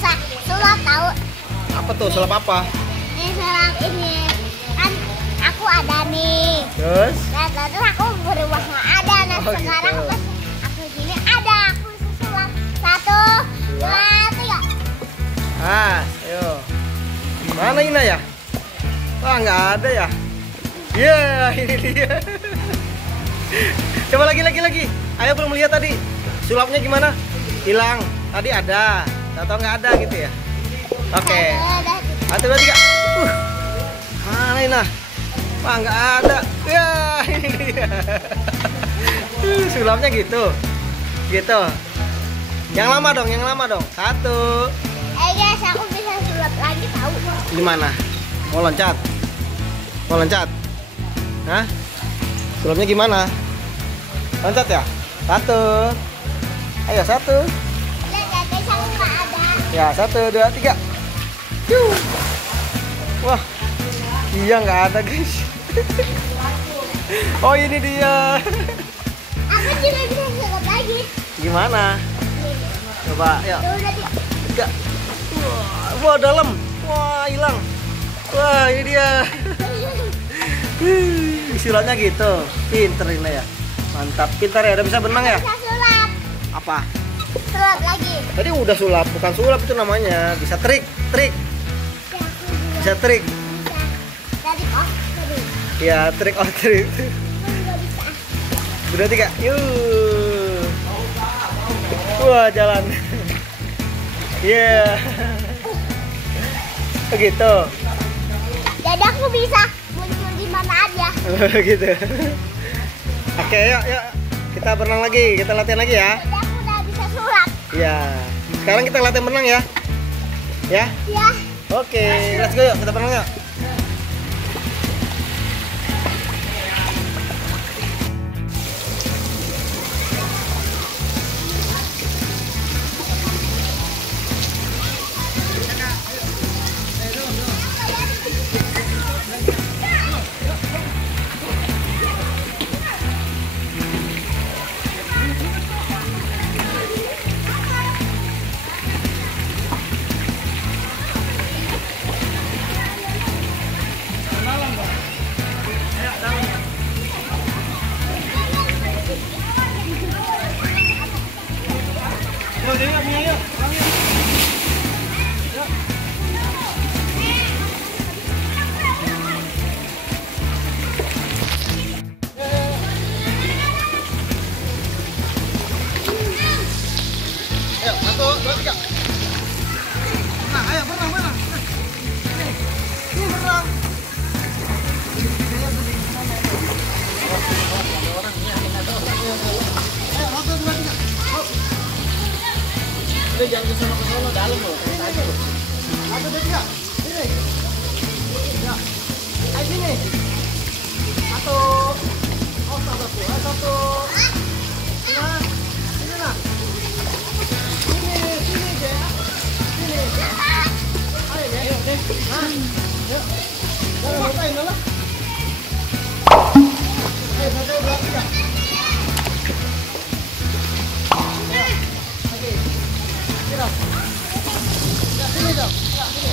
bisa sulap tahu. Apa tuh? Sulap apa? Ini sulap ini kan aku ada nih. Terus? Nah, terus aku berubah nggak ada. Nah Oh, sekarang gitu. pas aku gini ada. Aku sulap 1, 2, 3. Ayo. Mana Ina ya? Wah, nggak ada ya. Iya, ini dia. Coba lagi. Ayo belum lihat tadi. Sulapnya gimana? Hilang. Tadi ada. Atau nggak ada gitu ya? Oke. 1, 2, 3. Mana Ina? Wah, nggak ada. Ya, ini dia. Sulapnya gitu. Gitu. Yang lama dong. 1. Guys, aku bisa sulap lagi tahu. Gimana? Mau loncat? Hah? Sulapnya gimana? Loncat ya? 1. Ayo 1. Lihat ya guys, aku nggak ada. Ya 1, 2, 3. Wah, iya nggak ada guys. Oh ini dia. Aku juga bisa sulap lagi. Gimana? Coba, ya. Tuh, tadi. 3. Wah, dalam. Wah, hilang. Wah, ini dia. Sulapnya gitu. Pinter ini ya. Mantap, pintar ya. Udah bisa berenang ya? Bisa sulap. Apa? Sulap lagi. Tadi udah sulap, bukan sulap itu namanya. Bisa trik. Ya, aku juga Bisa trik. bisa. Dari tadi. Ya, trik or trik. Aku juga bisa. Udah 3. Yuk. Wah, jalan. Iya. Begitu. Jadi aku bisa muncul di mana aja. Gitu. Oke, yuk. Kita berenang lagi, kita latihan lagi ya. Jadi aku udah bisa sulap. Ya. Sekarang kita latihan berenang ya. Ya. Ya. Oke, let's go yuk, kita berenang yuk. Ayo, 1, 2, 3. Nah, ayo berenang. Ini berenang. Ayo, 1, 2, 3. Udah jangan kesana dalam loh. Aja loh. 1, 2, 3. Sini. Ya. Ayo sini. 1. Oh, 1. Ayo 1. Nah. Sini nah. Sini deh. Sini. Ayo deh. Nah. Yuk. Jangan lupain dulu. Ayo 1, 2, 3. Lagi. Kira. Ya, sini dong. Ya, sini.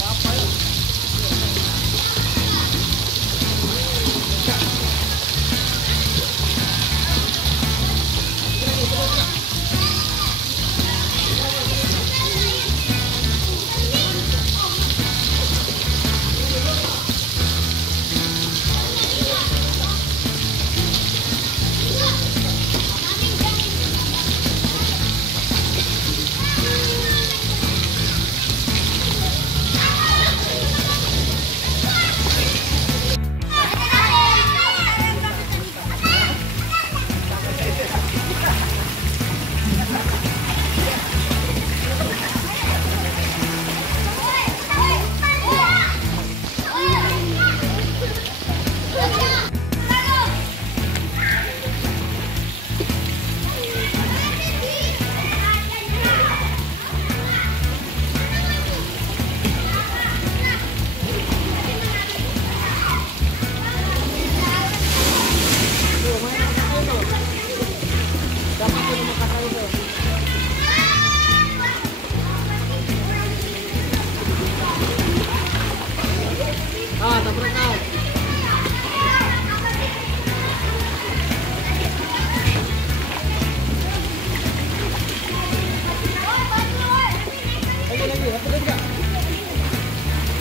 Apa yuk?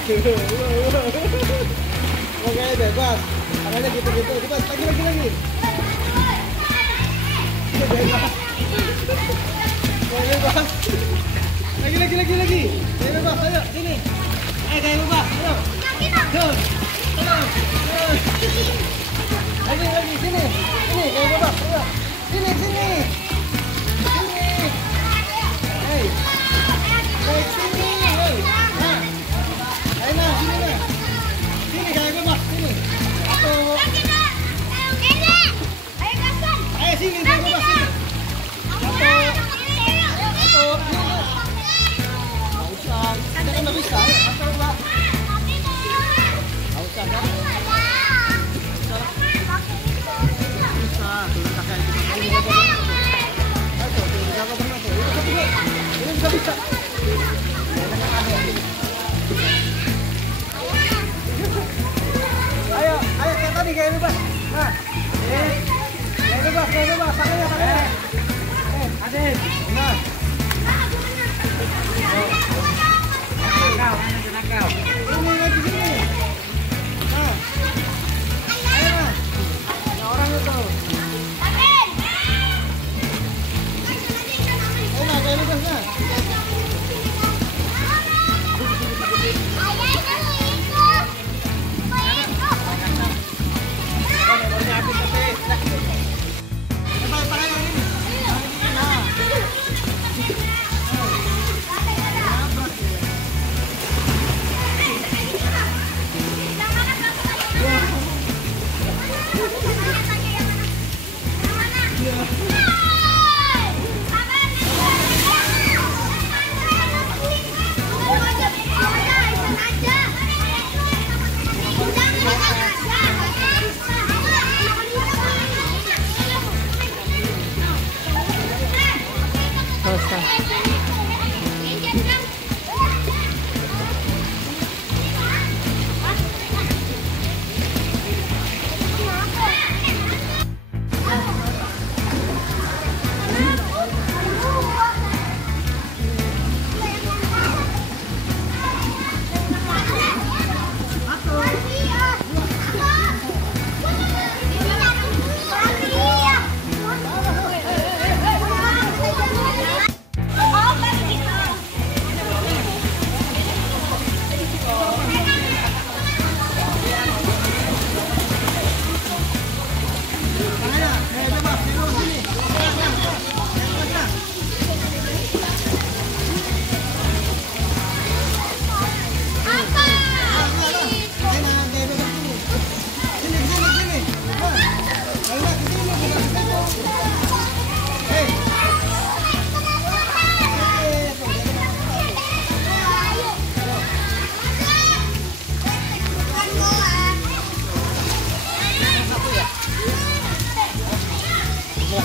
Oke, bebas. Tangannya gitu-gitu. Bebas, lagi. Bebas. Bebas. Lagi. Bebas, ayo, sini. Ayo, kayak bebas, ayo. Tuh. Lagi, sini. Sini, kayak bebas, ayo. Sini. Hei. Baik, sini. Hei. Nah. Ayo, nah, sini, nah. Sini, kayak bebas, sini. Tuh. Ayo, sini, kayak bebas, sini. Kita kan nggak bisa, ayo, coba. Nggak usah, kan? Bisa, turun kakek kita. Ini bisa pernah tuh. Ayo, turun kakek pernah tuh. Ini bisa. Ayo, kayak tadi, kayak bebas. Nah, kayak bebas. Tangannya. Adek. Nah. Nakal. Ini lagi sini. Nah. Ayo, nah. Ada orang itu. Ayo, nah, kayak bebas, nah.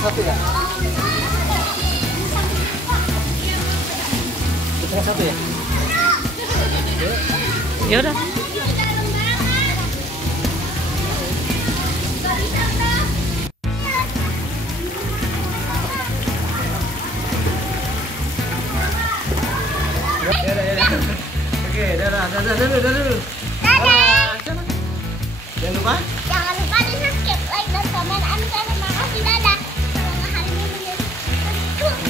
Satu ya? Kita satu ya? Ya udah. Oke, dadah dulu. Dadah. Jangan lupa. Jangan lupa di subscribe, like, dan komen. Terima kasih, dadah. Semoga hari ini menjadi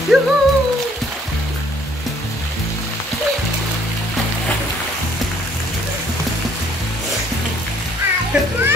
Yuhu. Ayo.